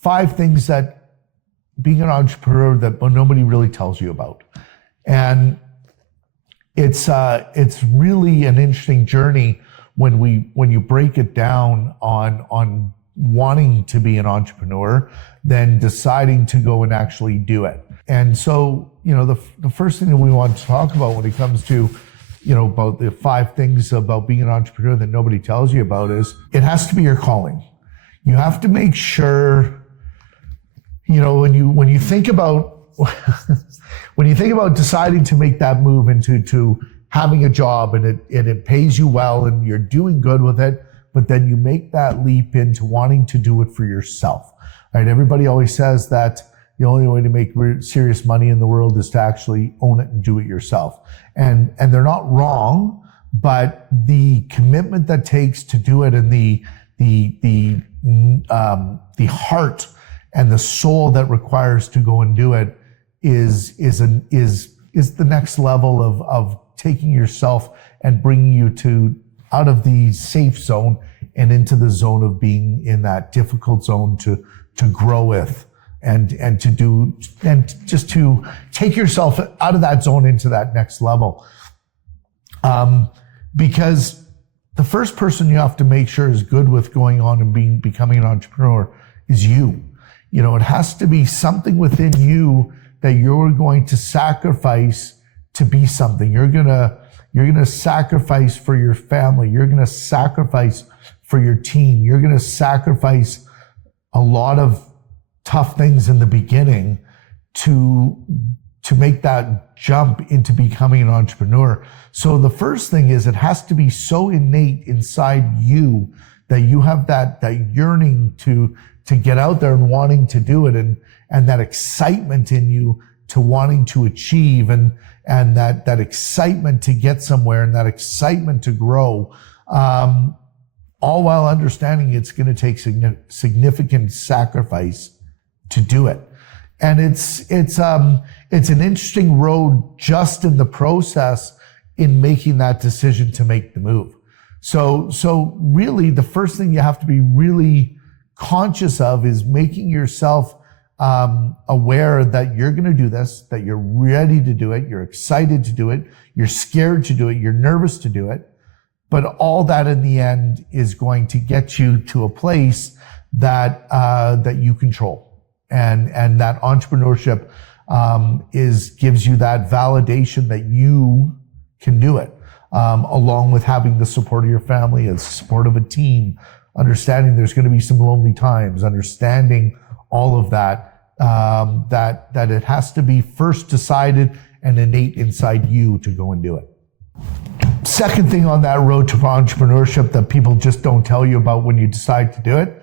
5 things that being an entrepreneur that nobody really tells you about. And it's really an interesting journey when you break it down on wanting to be an entrepreneur, then deciding to go and actually do it. And so, the first thing that we want to talk about when it comes to, about the 5 things about being an entrepreneur that nobody tells you about is it has to be your calling. You have to make sure, when you think about when you think about deciding to make that move into having a job and it pays you well and you're doing good with it, but then you make that leap into wanting to do it for yourself, right? Everybody always says that the only way to make serious money in the world is to actually own it and do it yourself. And they're not wrong, but the commitment that takes to do it and the heart and the soul that requires to go and do it is the next level of taking yourself and bringing you out of the safe zone and into the zone of being in that difficult zone to grow with and just to take yourself out of that zone into that next level. Because the first person you have to make sure is good with going on and becoming an entrepreneur is you. It has to be something within you that you're going to sacrifice to be something. You're gonna sacrifice for your family. You're gonna sacrifice for your team. You're gonna sacrifice a lot of tough things in the beginning to make that jump into becoming an entrepreneur. So the first thing is it has to be so innate inside you that you have that yearning to get out there and wanting to do it and that excitement in you to wanting to achieve and that excitement to get somewhere and that excitement to grow, all while understanding it's going to take significant sacrifice to do it. And it's an interesting road just in the process in making that decision to make the move. So really the first thing you have to be really conscious of is making yourself aware that you're going to do this, that you're ready to do it, you're excited to do it, you're scared to do it, you're nervous to do it, but all that in the end is going to get you to a place that you control, and that entrepreneurship gives you that validation that you can do it, along with having the support of your family, the support of a team, understanding there's going to be some lonely times, understanding all of that, that it has to be first decided and innate inside you to go and do it. Second thing on that road to entrepreneurship that people just don't tell you about when you decide to do it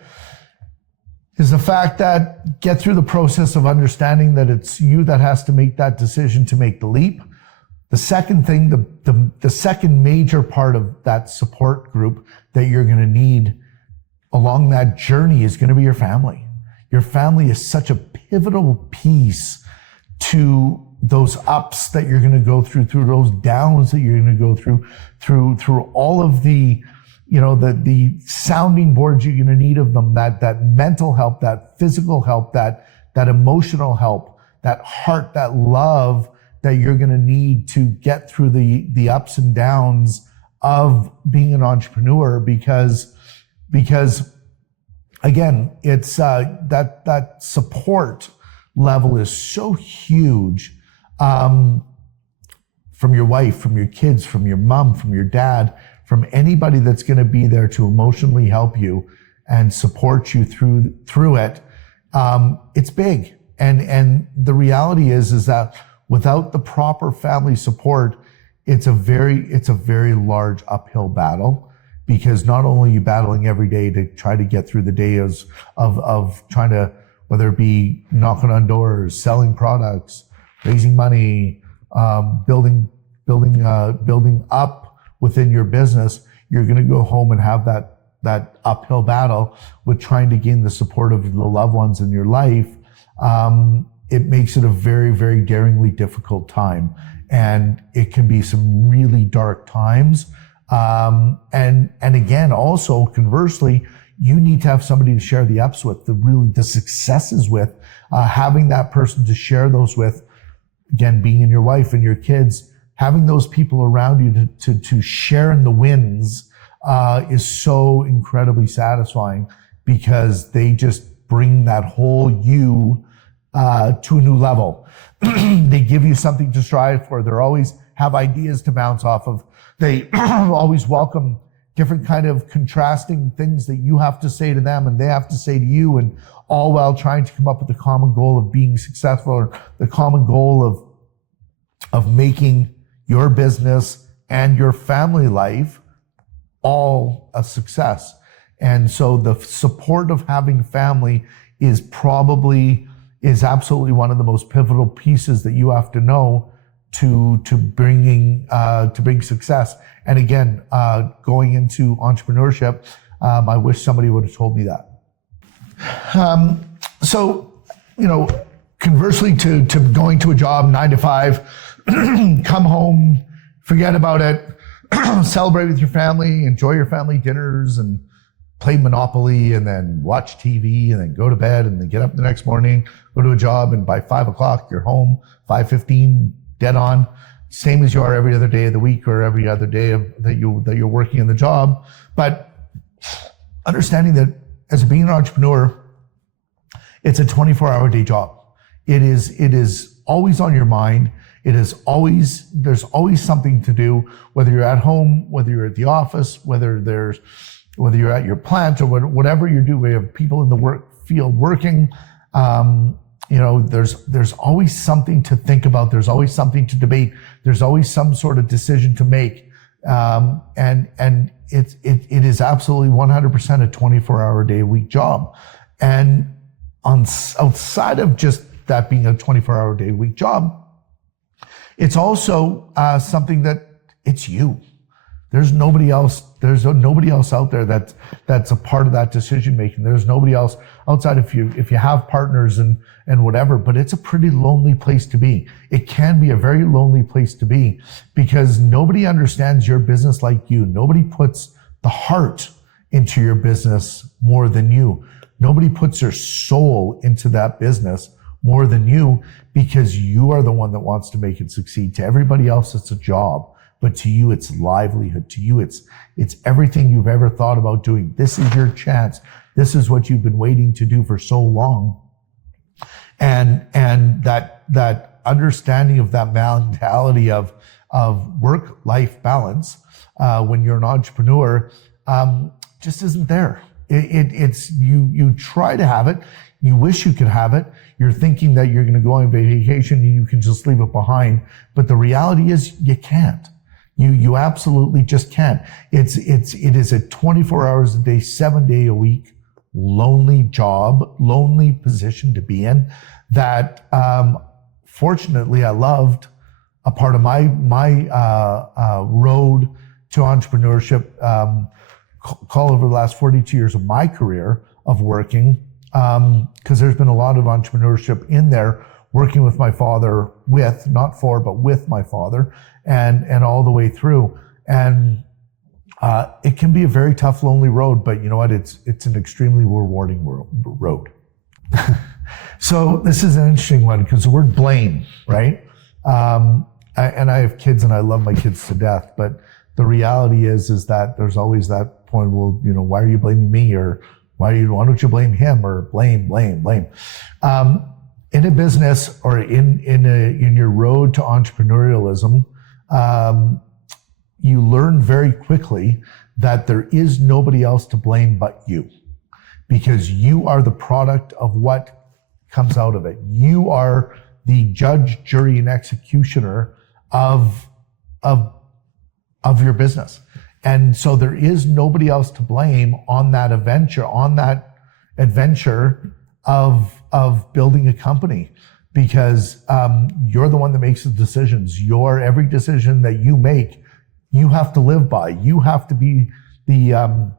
is the fact that get through the process of understanding that it's you that has to make that decision to make the leap. The second thing, the second major part of that support group that you're going to need along that journey is going to be your family. Your family is such a pivotal piece to those ups that you're going to go through those downs that you're going to go through all of the, the sounding boards you're going to need of them, that mental help, that physical help, that emotional help, that heart, that love that you're going to need to get through the ups and downs of being an entrepreneur, because again, it's that support level is so huge, from your wife, from your kids, from your mom, from your dad, from anybody that's going to be there to emotionally help you and support you through it. It's big, and the reality is that without the proper family support, it's a very large uphill battle, because not only are you battling every day to try to get through the days of trying to, whether it be knocking on doors, selling products, raising money, building up within your business, you're going to go home and have that uphill battle with trying to gain the support of the loved ones in your life. It makes it a very, very daringly difficult time. And it can be some really dark times. And again, also conversely, you need to have somebody to share the ups with, the successes with, having that person to share those with, again, being in your wife and your kids, having those people around you to share in the wins is so incredibly satisfying, because they just bring that whole you to a new level. They give you something to strive for. They always have ideas to bounce off of. They always welcome different kind of contrasting things that you have to say to them and they have to say to you, and all while trying to come up with the common goal of being successful, or the common goal of making your business and your family life all a success. And so the support of having family is absolutely one of the most pivotal pieces that you have to know to bring success. And again, going into entrepreneurship, I wish somebody would have told me that. So, conversely to going to a job 9 to 5, come home, forget about it, celebrate with your family, enjoy your family dinners, and play Monopoly, and then watch TV, and then go to bed, and then get up the next morning, go to a job, and by 5 o'clock you're home, 5:15, dead on, same as you are every other day of the week or every other day that you're working in the job. But understanding that as being an entrepreneur, it's a 24-hour day job. It is always on your mind. There's always something to do, whether you're at home, whether you're at the office, whether you're at your plant, or whatever you do. We have people in the work field working. There's always something to think about. There's always something to debate. There's always some sort of decision to make. And it is absolutely 100% a 24-hour day a week job. And outside of just that being a 24-hour day a week job, it's also something that it's you. There's nobody else. There's nobody else out there that's a part of that decision making. There's nobody else outside if you have partners and whatever. But it's a pretty lonely place to be. It can be a very lonely place to be, because nobody understands your business like you. Nobody puts the heart into your business more than you. Nobody puts their soul into that business more than you, because you are the one that wants to make it succeed. To everybody else, it's a job. But to you, it's livelihood. To you, it's everything you've ever thought about doing. This is your chance. This is what you've been waiting to do for so long. And that understanding of that mentality of work-life balance when you're an entrepreneur just isn't there. It's you try to have it. You wish you could have it. You're thinking that you're going to go on vacation and you can just leave it behind. But the reality is you can't. You absolutely just can't. It is a 24 hours a day, 7 day a week, lonely job, lonely position to be in that, fortunately I loved. A part of my road to entrepreneurship, call over the last 42 years of my career of working, because there's been a lot of entrepreneurship in there, working with my father, not for, but with my father, and all the way through. And it can be a very tough, lonely road, but you know what? It's an extremely rewarding road. So this is an interesting one, because the word blame, right? And I have kids and I love my kids to death, but the reality is that there's always that point, well, why are you blaming me? Or why don't you blame him? Or blame. In a business, or in your road to entrepreneurialism, you learn very quickly that there is nobody else to blame but you, because you are the product of what comes out of it. You are the judge, jury, and executioner of your business. And so there is nobody else to blame on that adventure of building a company, because you're the one that makes the decisions. Every decision that you make, you have to live by. You have to be the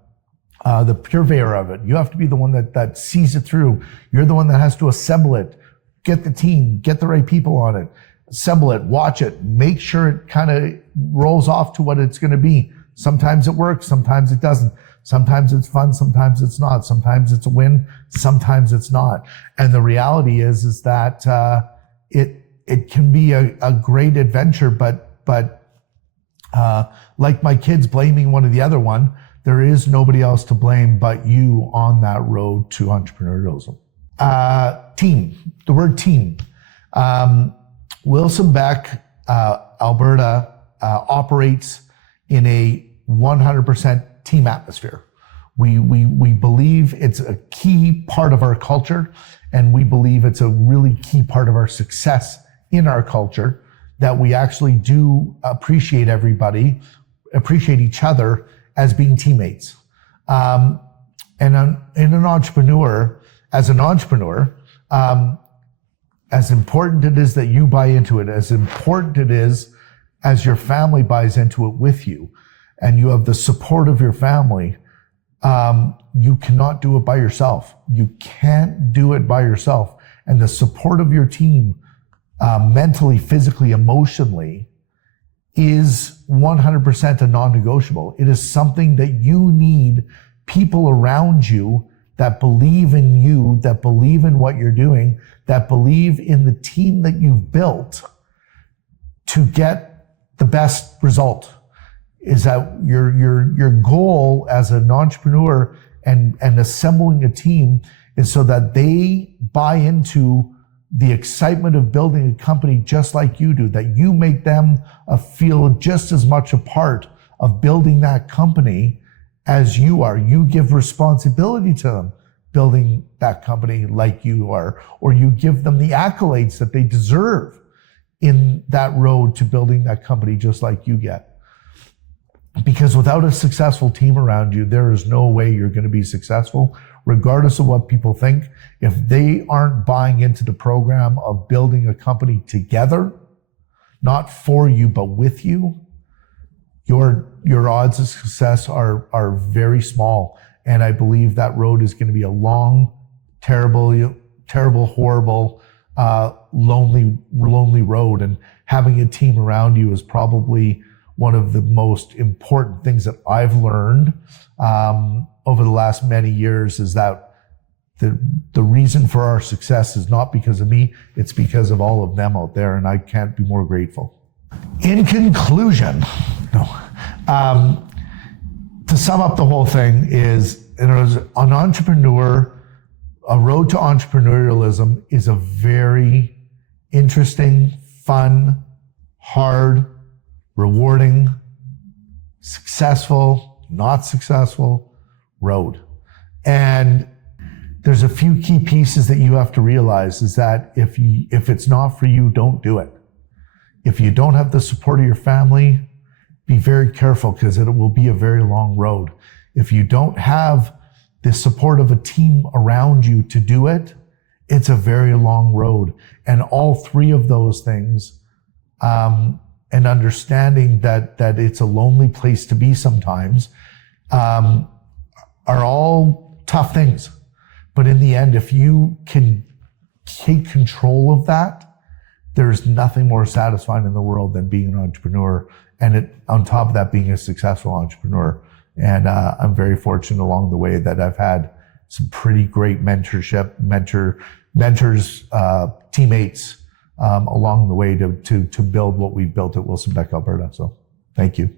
purveyor of it. You have to be the one that sees it through. You're the one that has to assemble it, get the team, get the right people on it, assemble it, watch it, make sure it kind of rolls off to what it's going to be. Sometimes it works, sometimes it doesn't. Sometimes it's fun, sometimes it's not. Sometimes it's a win, sometimes it's not. And the reality is that it can be a great adventure, but like my kids blaming one or the other one, there is nobody else to blame but you on that road to entrepreneurialism. Team, the word team. Wilson Beck, Alberta, operates in a 100% team atmosphere. We believe it's a key part of our culture, and we believe it's a really key part of our success in our culture, that we actually do appreciate everybody, appreciate each other as being teammates. And in an entrepreneur, as important it is that you buy into it, as important it is as your family buys into it with you, and you have the support of your family, you cannot do it by yourself. You can't do it by yourself. And the support of your team, mentally, physically, emotionally, is 100% a non-negotiable. It is something that you need people around you that believe in you, that believe in what you're doing, that believe in the team that you've built to get the best result. Is that your goal as an entrepreneur and assembling a team is so that they buy into the excitement of building a company just like you do, that you make them feel just as much a part of building that company as you are. You give responsibility to them building that company like you are, or you give them the accolades that they deserve in that road to building that company just like you get. Because without a successful team around you, there is no way you're going to be successful, regardless of what people think. If they aren't buying into the program of building a company together, not for you, but with you, your odds of success are very small. And I believe that road is going to be a long, terrible, horrible, lonely road. And having a team around you is probably one of the most important things that I've learned over the last many years, is that the reason for our success is not because of me, it's because of all of them out there, and I can't be more grateful. In conclusion, to sum up the whole thing is, as an entrepreneur, a road to entrepreneurialism is a very interesting, fun, hard, rewarding, successful, not successful road. And there's a few key pieces that you have to realize, is that if it's not for you, don't do it. If you don't have the support of your family, be very careful, because it will be a very long road. If you don't have the support of a team around you to do it, it's a very long road. And all three of those things, and understanding that it's a lonely place to be sometimes, are all tough things. But in the end, if you can take control of that, there's nothing more satisfying in the world than being an entrepreneur, and on top of that, being a successful entrepreneur. And I'm very fortunate along the way that I've had some pretty great mentors, teammates, along the way to build what we've built at Wilson Beck, Alberta. So thank you.